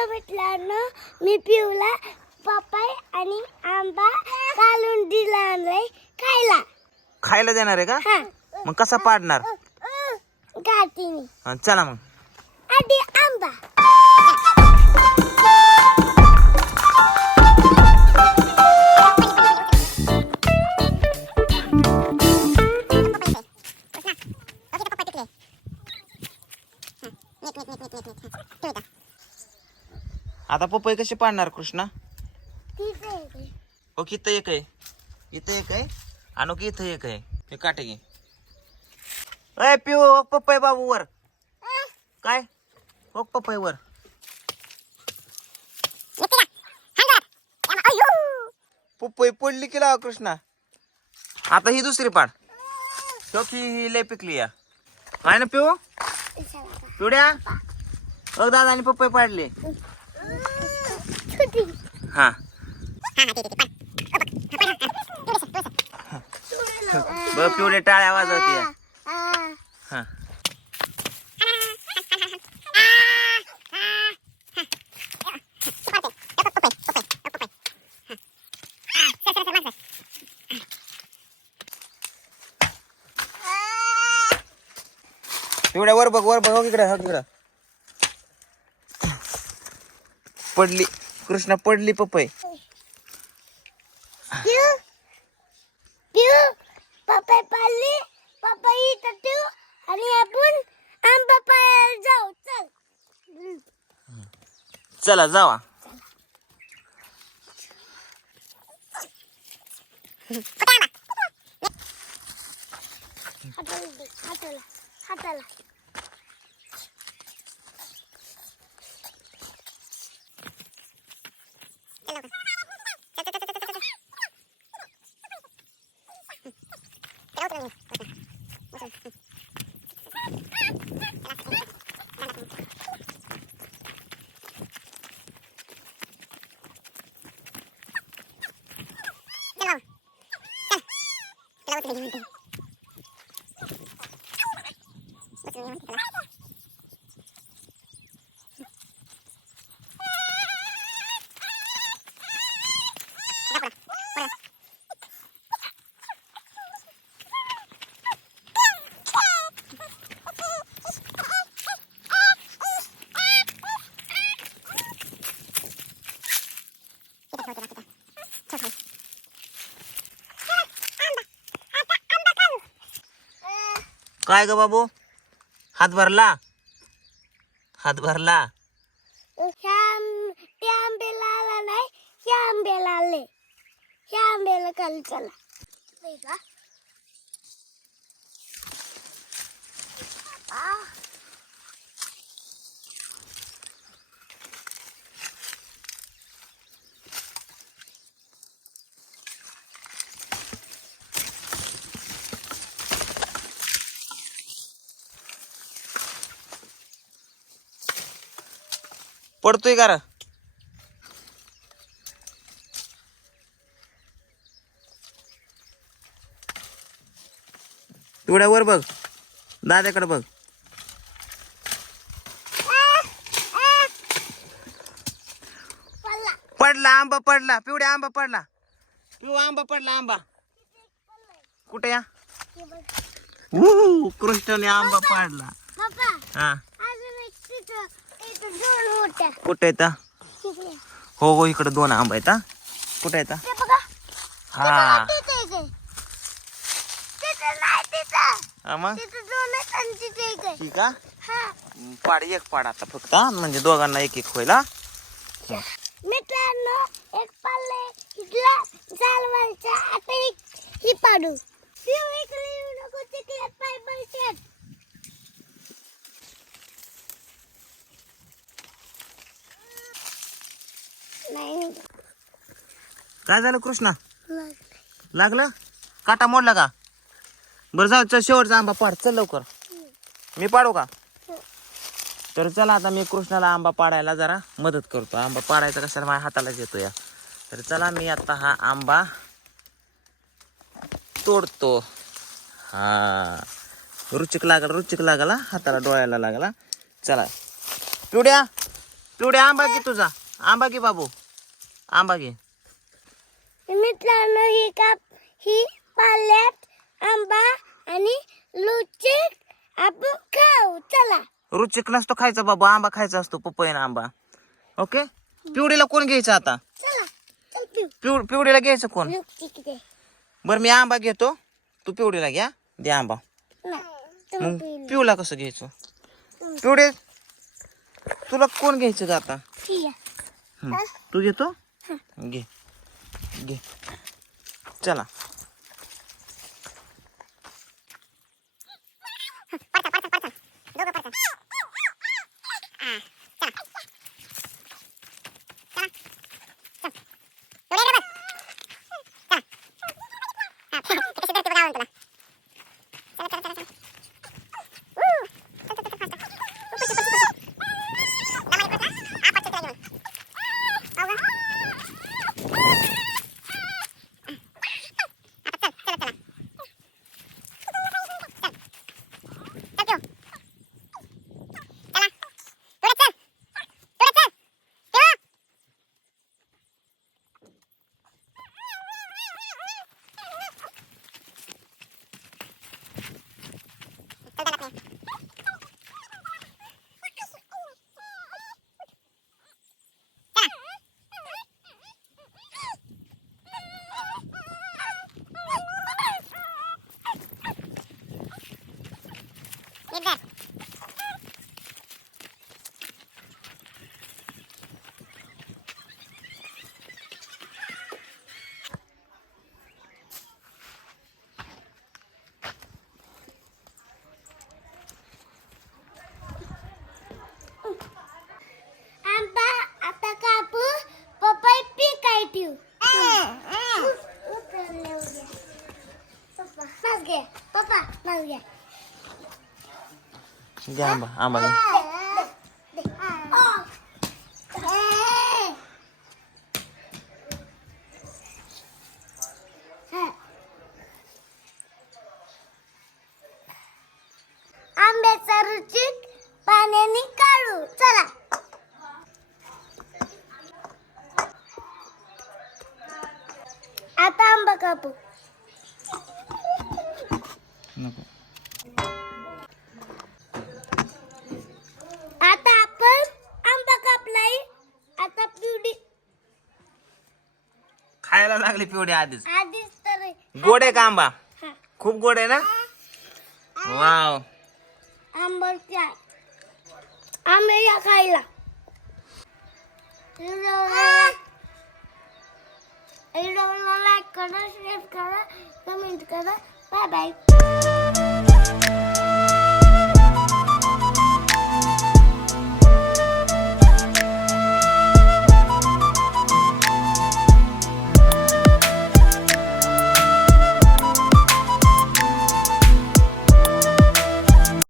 Hello मित्रांनो मी पिवला पपाय आणि आंबा काढून दिला आणलाय खायला. खायला देणार आहे का? हा. मग कसा पाडणार? गाठी मी हा, चला मग. आधी आंबा. आता पपई कशी पाडणार कृष्णा? आहे. हो की इथं एक आहे. इथं एक आहे आणि की इथं एक आहे. हे काटे घे. अय पिऊ हो पपई बाबू वर. काय? हो पपई वर. पपई पडली की लावा कृष्णा. आता ही दुसरी पाड. की ही लय पिकली या. काय ना पिऊ? पिवड्या? दादा आणि पपई पाडली. हा. बघ पिवडे टाळ्या वाजवते हा. पिवड्या वर बघ वर बघ इकडे इकडं. पडली. कृष्णा पडली पपई. पपाई ठेवू आणि आपण पायाला जाऊ. चल. चला जावा. हाताला. हाताला. हाताला काय ग बाबू? हात भरला? हात भरला? ह्या आंब- आला नाही ह्या आंब्याला आले ह्या खाली चला नाही का? आ, पडतोय का वर बघ. दाद्याकडे बघ. पडला पडला आंबा पडला. पिवड्या आंबा पडला. पिऊ आंबा पडला आंबा. कुठे या? हे कृष्णाने आंबा पाडला. हा. कुठे येता. हो? हो इकडे दोन आंबा आहेत हा. कुठे येता हा? मग. ठीक पाड एक पाड आता फक्त. म्हणजे दोघांना एक एक होईल मित्रांनो एक पाल्ले चालवायचा आता एक ही पाडू. नको तिकडे पाय नाही काय झालं कृष्णा. लागलं? काटा मोडला का? बरं जाऊ चल शेवटचा आंबा पाड चल लवकर. मी पाडू का? तर चला आता मी कृष्णाला आंबा पाडायला जरा मदत करतो. आंबा पाडायचा कशाला? माझ्या हातालाच येतो या. तर चला मी आता हा आंबा तोडतो. हा. रुचिक लागला रुचिक लागला हाताला डोळ्याला लागला. चला. पिवड्या पिवडे आंबा घे तुझा. आंबा घे बाबू. आंबा घे. मित्रांनो ही काप ही पाल्यात आंबा आणि लुचिक आपण खाऊ. चला. रुचिक नसतो खायचा बाबू आंबा खायचा असतो पपईन आंबा. ओके? पिवडीला कोण घ्यायचं आता? चला चल पिऊ. पिव पिवडीला घ्यायचं कोण? लुचिक दे. बरं मी आंबा घेतो. तू पिवडीला घ्या दे आंबा. मग पिवला कसं घ्यायचं? पिवडे तुला कोण घ्यायचं आता? हं. तू घेतो? घे. घे. चला आंबा आता कापू पपई पिकाय ठेवू पप्पा घे पप्पा मास घे घे आंबा आंबा घे आंब्याचा रुचिक पाण्याने काढू चला आता आंबा कापू नको. आता आपण आंबा कापलाय. आता पिवडी. खायला लागली पिवडी आधीच. आधीच तर गोड आहे का आंबा? हा. खूप गोड आहे ना? वाव. आहे आंबे या खायला. लाईक करा शेअर करा कमेंट करा. Bye bye.